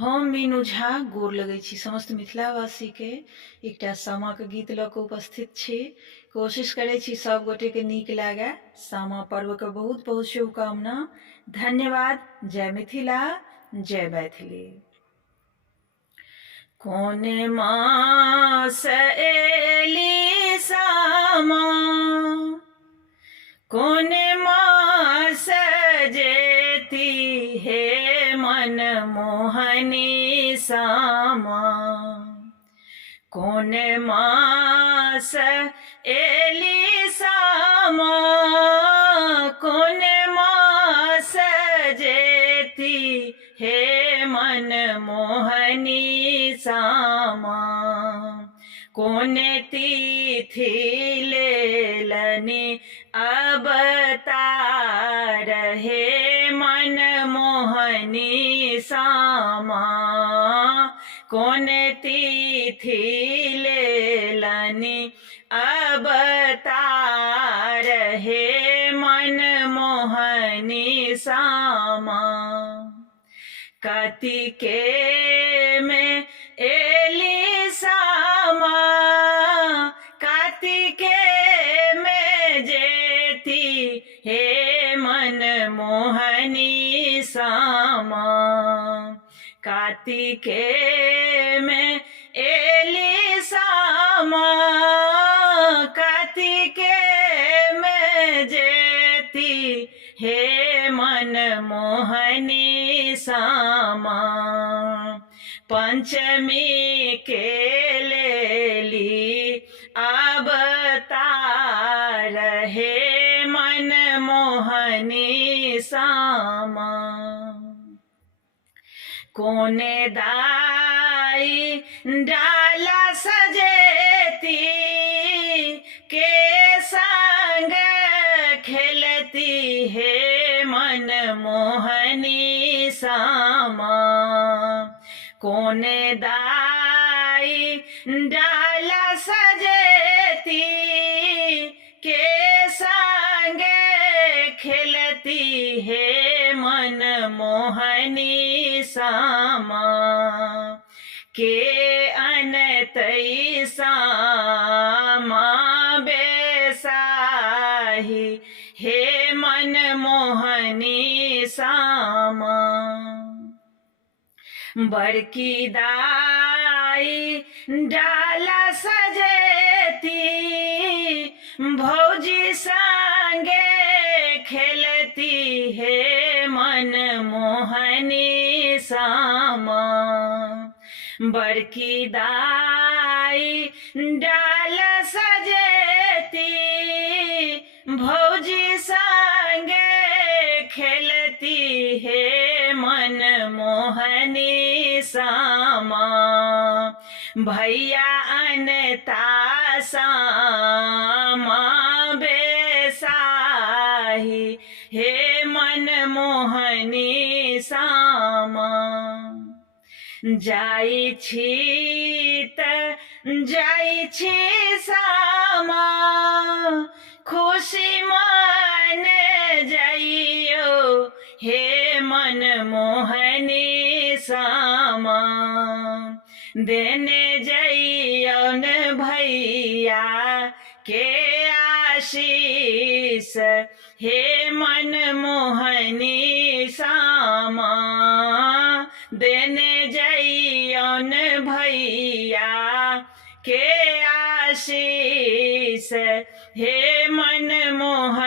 हम मीनू झा गोर लगै छी समस्त मिथिलावासी के एकटा सामा के गीत लऽ कऽ उपस्थित छी। कोशिश करै छी सब गोटे के नीक लागे। सामा पर्व के बहुत बहुत शुभकामना। धन्यवाद। जय मिथिला, जय मैथिली। कोने मास एली सामा, कोने मास जेती हे मन मोहनी सामा। कोने मास एली सामा, कोने मास जेती हे मन मोहनी सामा। कोने तिथि लेलनि अवतार हे मन मोहनी सामा। कोने तिथि लेलनि अवतार हे मन मोहनी सामा। कार्तिके में एली सामा, कार्तिके में जेती हे मन मोहनी सामा। कार्तिके में एली सामा, कार्तिके में जेती हे मन मोहनी सामा। पंचमी के लेली अवतार हे मन मोहनी सामा। कोने दाई डाला सजेती, के संग खेलती हे मन मोहनी सामा। कोने दाई डाला सजेती, के संग खेलती हे मन मोहनी सामा। के अनतई सामा बेसाही हे मन मोहनी सामा। बड़की दाई डाला सजेती, भौजी संगे खेलती हे मन मोहनी सामा। बड़की दाई डाला सजेती, भौजी संगे खेलती हे मन मोहनी सामा। भैया अनता सामा बेसाही हे मन मोहनी सामा। जाई छी त जाई छी सामा, खुशी मन जाइयो हे मन मोहनी सामा। देने जइयौन भैया के आशीष हे मन मोहनी सामा। देने जइयौन भैया के आशीष हे मन मोहनी